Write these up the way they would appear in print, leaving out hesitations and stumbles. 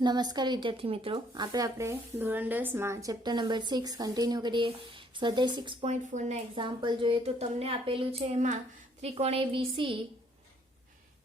નમસ્કાર વિદ્યાર્થી મિત્રો, આપણે ધોરણ 10 માં ચેપ્ટર નંબર 6 કન્ટિન્યુ કરીએ. સ્વાધ્યાય 6.4 ના એક્ઝામ્પલ જોઈએ તો તમને આપેલું છે એમાં ત્રિકોણ એબીસી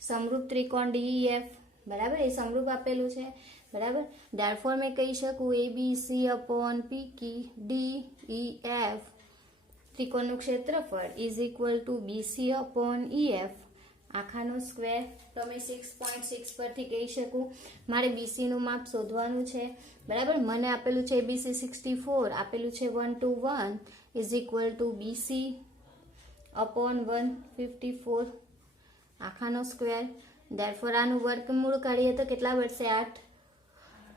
સમરૂપ ત્રિકોણ ડીઈએફ, બરાબર, એ સમરૂપ આપેલું છે, બરાબર. ધેરફોર મેં કહી શકું એબીસી અપોન પીકી ડીઈએફ ત્રિકોણનું ક્ષેત્રફળ is equal to BC upon EF આખાનો સ્ક્વેર. તો અમે 6.6 પરથી કહી શકું મારે બીસી નું માપ શોધવાનું છે, બરાબર. મને આપેલું છે એબીસી 64, આપેલું છે 121 is equal to BC upon 154 આખાનો સ્ક્વેર. ધેરફોર આનું વર્ગમૂળ કાઢીએ તો કેટલા વધશે? 8.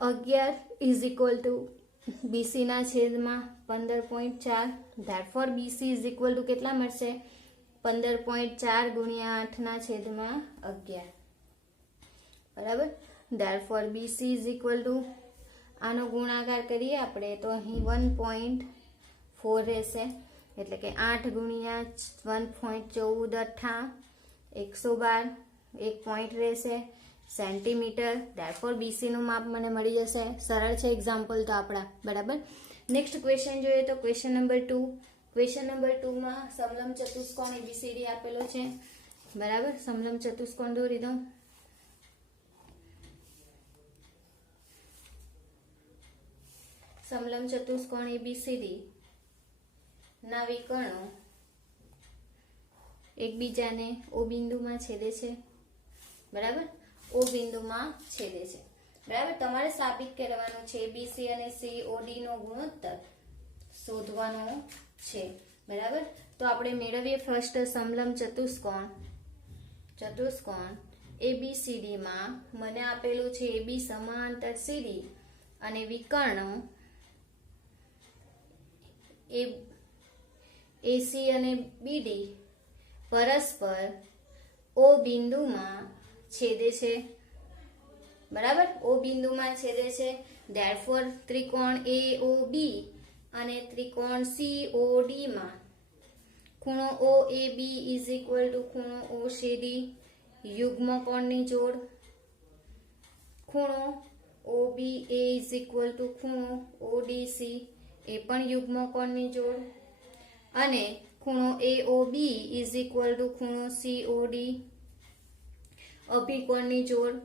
11 ઇઝ ઇક્વલ ટુ બીસી ના છેદમાં 15.4. Therefore BC is equal to કેટલા મળશે? 15.4 ગુણ્યા 8 ના છેદમાં 11, બરાબર. Therefore BC is equal two આનો ગુણાકાર કરીએ આપણે તો અહીં 1.4 રહેશે, એટલે કે 8 ગુણ્યા 1.14 અઠ્ઠા 112, 1 પોઈન્ટ રહેશે સેન્ટીમીટર. ધેરફોર બીસી નું માપ મને મળી જશે. સરળ છે એક્ઝામ્પલ તો આપણા, બરાબર. નેક્સ્ટ ક્વેશ્ચન જોઈએ તો ક્વેશ્ચન નંબર 2. ક્વેશ્ચન નંબર 2 માં સમલંબ ચતુષ્કોણ એબીસીડી આપેલો છે, બરાબર. સમલંબ ચતુષ્કોણ દોરી દો. સમલંબ ચતુષ્કોણ એબીસીડી ના વિકર્ણો એકબીજાને ઓ બિંદુમાં છેદે છે, બરાબર. ઓ બિંદુમાં છેદે છે, બરાબર. તમારે સાબિત કરવાનું છે એબીસી અને સીઓડી નો ગુણોત્તર શોધવાનો છે, બરાબર. તો આપણે મેળવીએ ફર્સ્ટ સમલંબ ચતુષ્કોણ એબીસીડી માં મને આપેલું છે એબી સમાંતર સીડી અને વિકર્ણો એસી અને બીડી પરસ્પર ઓ બિંદુમાં છેદે છે, બરાબર. ઓ બિંદુમાં છેદે છે. ધેરફોર ત્રિકોણ એઓબી અને ત્રિકોણ સીઓડી માં ખૂણો ઓએબી ઇઝ ઇક્વલ ટુ ખૂણો ઓસીડી યુગ્મ કોણની જોડ. ખૂણો ઓબીએ ઇઝ ઇક્વલ ટુ ખૂણો ઓડીસી એ પણ યુગ્મ કોણની જોડ. અને ખૂણો એઓબી ઇઝ ઇક્વલ ટુ ખૂણો સીઓડી અભિકોણની જોડ,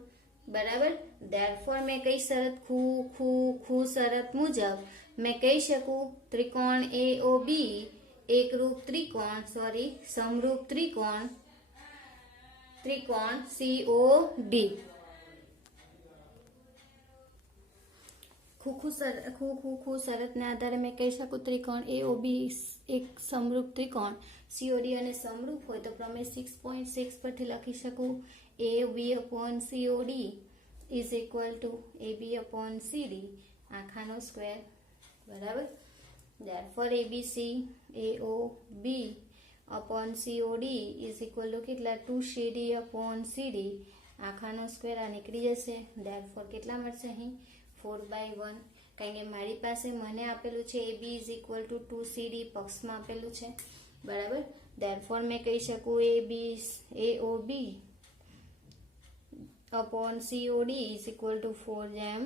બરાબર. ધેરફોર મેં કઈ શરત ખૂ શરત મુજબ મેં કહી શકું ત્રિકોણ એઓબી સમરૂપ ત્રિકોણ સીઓડી. ખૂ શરતને આધારે મેં કહી શકું ત્રિકોણ એઓબી એક સમરૂપ ત્રિકોણ સીઓડી અને સમરૂપ હોય તો પ્રમેય 6.6 પરથી લખી શકું AB upon COD is equal to AB upon CD આખાનો સ્ક્વેર, બરાબર. Therefore ABC AOB upon COD is equal to કેટલા? 2CD અપોન સીડી આખાનો સ્ક્વેર. આ નીકળી જશે. ધેરફોર કેટલા મળશે અહીં? 4/1, કારણ કે મારી પાસે મને આપેલું છે એબી ઇઝ ઇક્વલ ટુ 2CD પક્ષમાં આપેલું છે, બરાબર. ધેરફોર મેં કહી શકું AOB upon COD is equal to 4/1.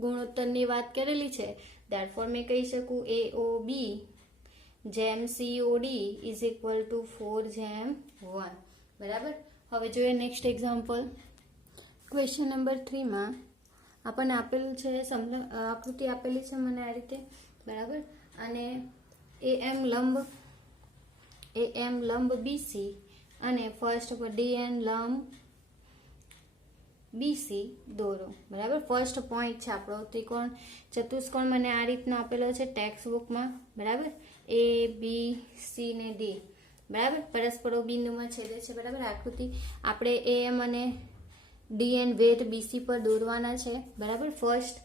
ગુણોત્તરની વાત કરેલી છે. ધેરફોર મેં કહી શકું એઓબી જેમ સીઓડી ઇઝ ઇક્વલ ટુ 4/1, બરાબર. હવે જોઈએ નેક્સ્ટ એક્ઝામ્પલ. ક્વેશ્ચન નંબર 3 માં આપણને આપેલું છે આકૃતિ આપેલી છે મને આ રીતે, બરાબર. અને એમ લંબ બીસી અને ફર્સ્ટ પર ડીએન લંબ બીસી દોરો, બરાબર. ફર્સ્ટ પોઈન્ટ છે આપણો ત્રિકોણ ચતુષ્કોણ મને આ રીતનો આપેલો છે ટેક્સ્ટ બુકમાં, બરાબર. એ બી સી ને ડી, બરાબર, પરસ્પર બિંદુમાં છેદે છે, બરાબર. આકૃતિ આપણે એમ અને ડીએન વેધ બીસી પર દોરવાના છે, બરાબર. ફર્સ્ટ,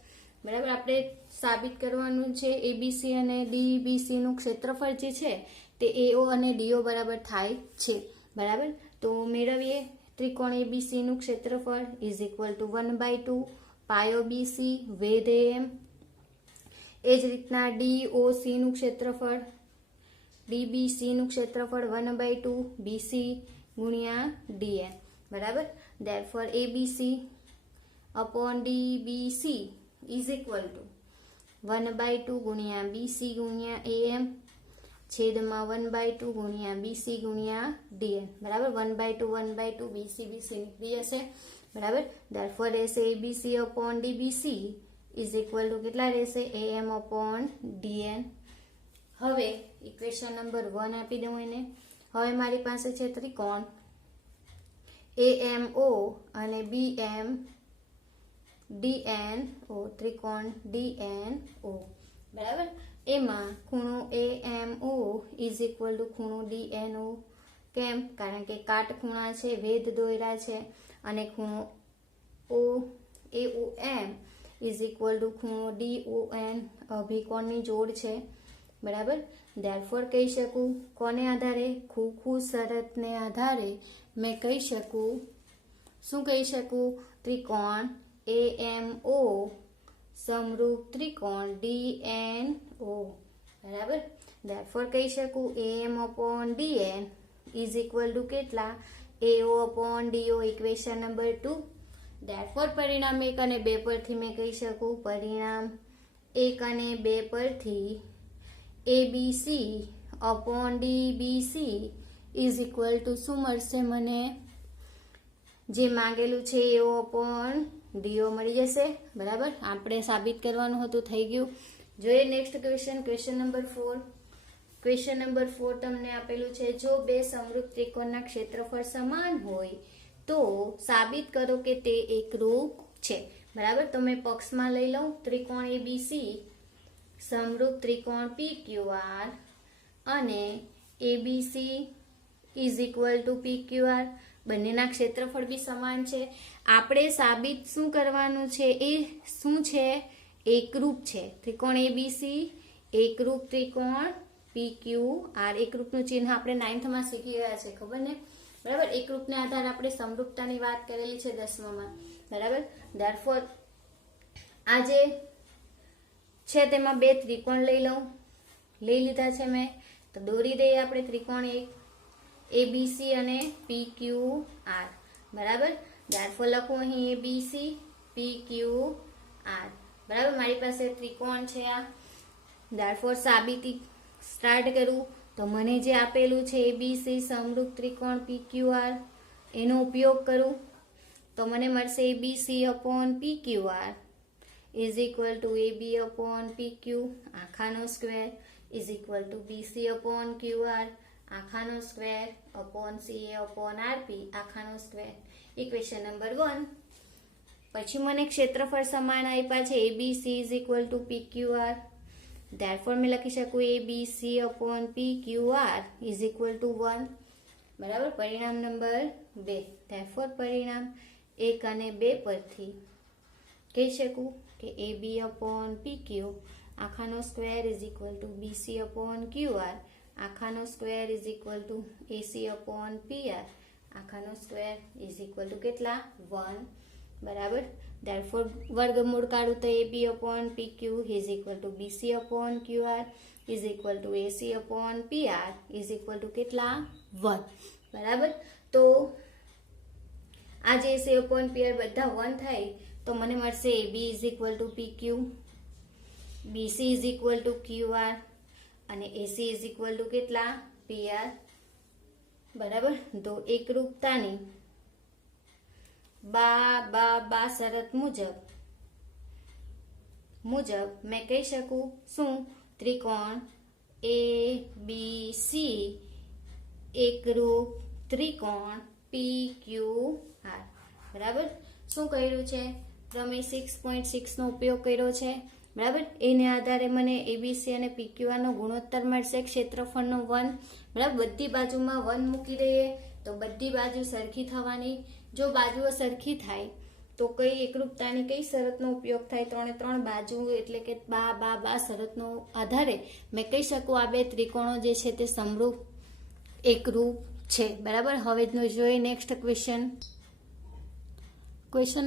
બરાબર, આપણે સાબિત કરવાનું છે એબીસી અને ડીબીસી નું ક્ષેત્રફળ જે છે તે એઓ અને ડીઓ બરાબર થાય છે, બરાબર. તો મેળવીએ ત્રિકોણ એબીસી નું ક્ષેત્રફળ ઇઝ ઇક્વલ ટુ 1/2 પાયો બીસી વેધ એમ. એ જ રીતના ડીઓસી નું ક્ષેત્રફળ ડીબીસી નું ક્ષેત્રફળ 1/2 બીસી ગુણ્યા ડીએમ, બરાબર. Therefore ABC upon DBC is equal to 1/2 गुणिया BC गुणिया AM छेदમાં 1/2 गुणिया BC गुणिया DN बराबर 1/2 BC નીકળી જશે બરાબર therefore રહેશે ABC upon DBC is equal to કેટલા રહેશે AM upon DN. હવે ઇક્વેશન નંબર 1 આપી દઉં એને. હવે મારી પાસે છે ત્રિકોણ AMO અને BMDNO ત્રિકોણ DNO બરાબર. એમાં ખૂણો AMO ઇઝ ઇક્વલ ટુ ખૂણો DNO. કેમ? કારણ કે કાટખૂણા છે, વેધ દોર્યા છે અને ખૂણો AOM ઇઝ ઇક્વલ ટુ ખૂણો DON અભિકોણની જોડ છે બરાબર. ધેરફોર કહી શકું કોને આધારે ખુખુ શરતને આધારે મેં કહી શકું શું કહી શકું ત્રિકોણ AMO સમરૂપ ત્રિકોણ DNO બરાબર. ધેરફોર કહી શકું AM upon DN is equal to કેટલા AO upon DO equation number 2. Therefore પરિણામ 1 અને 2 પરથી મેં કહી શકું પરિણામ 1 અને 2 પરથી ABC upon DBC is equal two શું મળશે મને જે માંગેલું છે AO upon DO મળી જશે બરાબર. આપણે સાબિત કરવાનું હતું થઈ ગયું. જોઈએ next question number 4. Question number 4 તમને આપેલું છે જો બે સમરૂપ ત્રિકોણના ક્ષેત્રફળ સમાન હોય તો સાબિત કરો કે તે એકરૂપ છે બરાબર. તો મેં પક્ષમાં લઈ લઉં ત્રિકોણ ABC સમરૂપ ત્રિકોણ PQR અને ABC is equal two PQR બંનેના ક્ષેત્રફળ બી સમાન છે. આપણે સાબિત શું કરવાનું છે એ શું છે એકરૂપ છે. ત્રિકોણ ABC એકરૂપ ત્રિકોણ PQR એકરૂપનું ચિહ્ન આપણે 9th માં શીખી ગયા છે ખબર ને બરાબર. એકરૂપને આધારે આપણે સમરૂપતાની વાત કરેલી છે 10માં બરાબર. ધેરફોર આ જે છે તેમાં બે ત્રિકોણ લઈ લીધા છે મેં તો દોરી દઈએ આપણે ત્રિકોણ એક ABC અને PQR બરાબર. ધેરફોર લખું અહીં ABC PQR બરાબર. મારી પાસે ત્રિકોણ છે આ. ધેરફોર સાબિતી સ્ટાર્ટ કરું તો મને જે આપેલું છે ABC સમરૂપ ત્રિકોણ PQR એનો ઉપયોગ કરું તો મને મળશે ABC upon PQR is equal to AB upon PQ આખાનો સ્ક્વેર is equal to BC upon QR આખાનો સ્ક્વેર upon CA upon RP આખાનો સ્ક્વેર. Equation number 1. પછી મને ક્ષેત્રફળ સમાન આપ્યા છે ABC is equal to PQR. Therefore મેં લખી શકું ABC upon PQR is equal to 1 બરાબર. પરિણામ નંબર 2. ધેરફોર પરિણામ 1 અને 2 પરથી કહી શકું કે AB upon PQ આખાનો સ્ક્વેર is equal to BC upon QR આખાનો સ્ક્વેર is equal to AC upon PR આખાનો સ્ક્વેર ઇઝ ઇક્વલ ટુ કેટલા 1 બરાબર. ધેરફોર વર્ગમૂળ કાઢું તો AB upon PQ is equal to BC upon QR is equal to AC upon PR is equal to કેટલા 1 બરાબર. તો આ જે AC upon PR બધા 1 થાય તો મને મળશે AB is equal two PQ BC is equal two QR અને AC ઇઝ ઇક્વલ ટુ કેટલા PR બરાબર. તો એકરૂપતાની બા શરત મુજબ મેં કહી શકું શું ત્રિકોણ ABC એકરૂપ ત્રિકોણ PQR બરાબર. શું કર્યું છે પ્રમેય 6.6 નો ઉપયોગ કર્યો છે બરાબર. એને આધારે મને ABC અને PQR નો ગુણોત્તર મળશે ક્ષેત્રફળનો 1 બરાબર. બધી બાજુમાં 1 મૂકી દઈએ તો બધી બાજુ સરખી થવાની. જો બાજુઓ સરખી થાય તો કઈ એકરૂપતાની કઈ શરતનો ઉપયોગ થાય 3 બાજુ એટલે કે બા શરતનો આધારે મેં કહી શકું આ બે ત્રિકોણો જે છે તે સમરૂપ એકરૂપ છે બરાબર. હવે જોઈએ નેક્સ્ટ ક્વેશ્ચન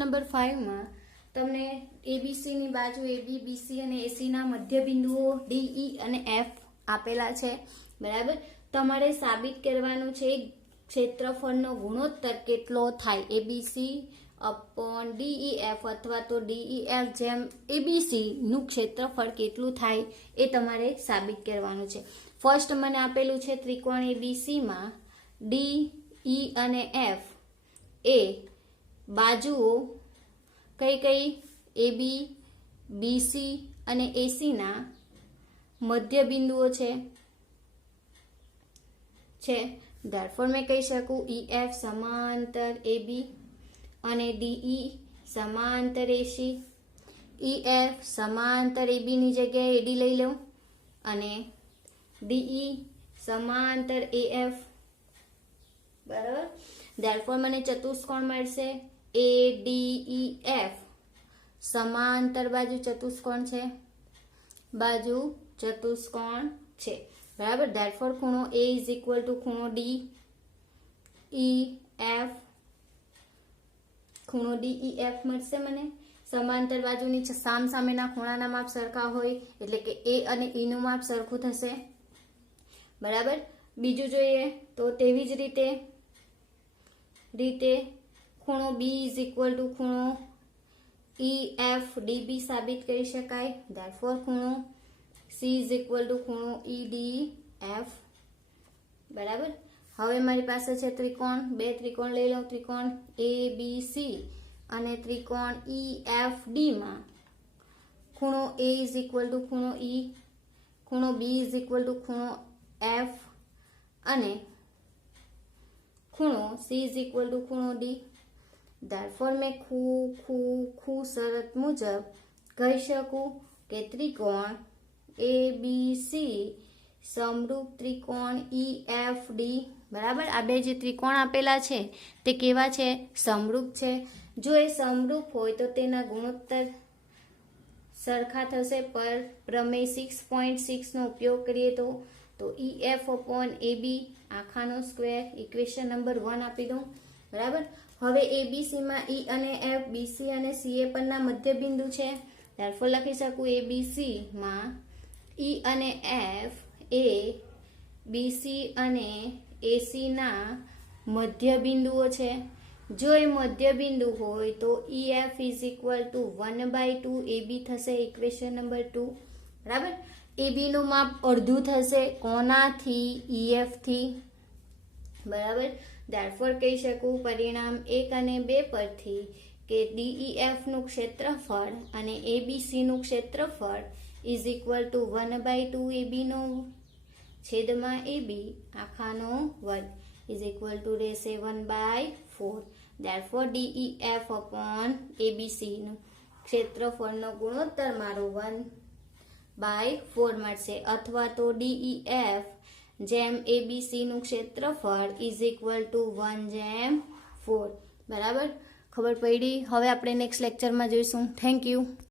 નંબર 5 માં તમને ABC ની બાજુ AB BC અને AC ના મધ્ય બિંદુઓ DE અને F આપેલા છે બરાબર. તમારે સાબિત કરવાનું છે ક્ષેત્રફળનો ગુણોત્તર કેટલો થાય ABC अपॉन DEF अथवा तो DEF જેમ ABC નું ક્ષેત્રફળ કેટલું થાય એ તમારે સાબિત કરવાનું છે. ફર્સ્ટ મને આપેલું છે ત્રિકોણ ABC માં DE અને F એ બાજુઓ કઈ કઈ AB BC અને AC ના મધ્ય બિંદુઓ છે. therefore મેં કહી શકું EF સમાંતર AB અને DE સમાંતર AC. EF સમાંતર AB ની જગ્યાએ AD લઈ લઉં અને DE સમાંતર AF. બરાબર. therefore મને ચતુષ્કોણ મળશે ADEF. સમાંતર બાજુ ચતુષ્કોણ છે, બાજુ ચતુષ્કોણ છે. બરાબર. therefore ખૂણો A is equal to ખૂણો DEF. ખૂણો DEF મળશે મને. સમાંતર બાજુની સામસામેના ખૂણાના માપ સરખા હોય એટલે કે A અને E નું માપ સરખું થશે. બરાબર. બીજું જોઈએ તો તેવી જ રીતે ખૂણો B is equal to ખૂણો EFDB સાબિત કરી શકાય. therefore ખૂણો C is equal to ખૂણો EDF. બરાબર. હવે મારી પાસે છે ત્રિકોણ, બે ત્રિકોણ લઈ લઉં. ત્રિકોણ ABC અને ત્રિકોણ EFD માં ખૂણો A is equal to ખૂણો E, ખૂણો B is equal to ખૂણો F અને ખૂણો C is equal to ખૂણો D. therefore મેં ખૂ શરત મુજબ કહી શકું કે ત્રિકોણ ABC સમરૂપ ત્રિકોણ EFD. બરાબર. આ બે જે ત્રિકોણ આપેલા છે તે કેવા છે? સમરૂપ છે. જો એ સમરૂપ હોય તો તેના ગુણોત્તર સરખા થશે. પર પ્રમેય 6.6 નો ઉપયોગ કરીએ તો EF upon AB આખાનો સ્ક્વેર. ઇક્વેશન નંબર 1 આપી દઉં. બરાબર. હવે ABC માં E અને F BC અને CA પરના મધ્ય બિંદુ છે. therefore લખી શકું ABC માં E અને F એ BC અને AC ના મધ્ય બિંદુઓ છે. જો એ મધ્ય બિંદુ હોય તો EF is equal to 1/2 AB થશે. Equation number 2. બરાબર. AB નું માપ અડધું થશે. કોનાથી? EF થી. બરાબર. therefore કહી શકું પરિણામ 1 અને 2 પરથી કે DEF નું ક્ષેત્રફળ અને ABC નું ક્ષેત્રફળ is equal to 1/2 AB નો છેદમાં AB આખાનો વર્ગ is equal to રહેશે 1/4. therefore DEF upon ABC નું ક્ષેત્રફળનો ગુણોત્તર મારો 1/4 મળશે. અથવા તો DEF જેમ ABC નું ક્ષેત્રફળ is equal to 1/4. બરાબર. ખબર પડી. હવે આપણે નેક્સ્ટ લેક્ચરમાં જોઈશું. Thank you.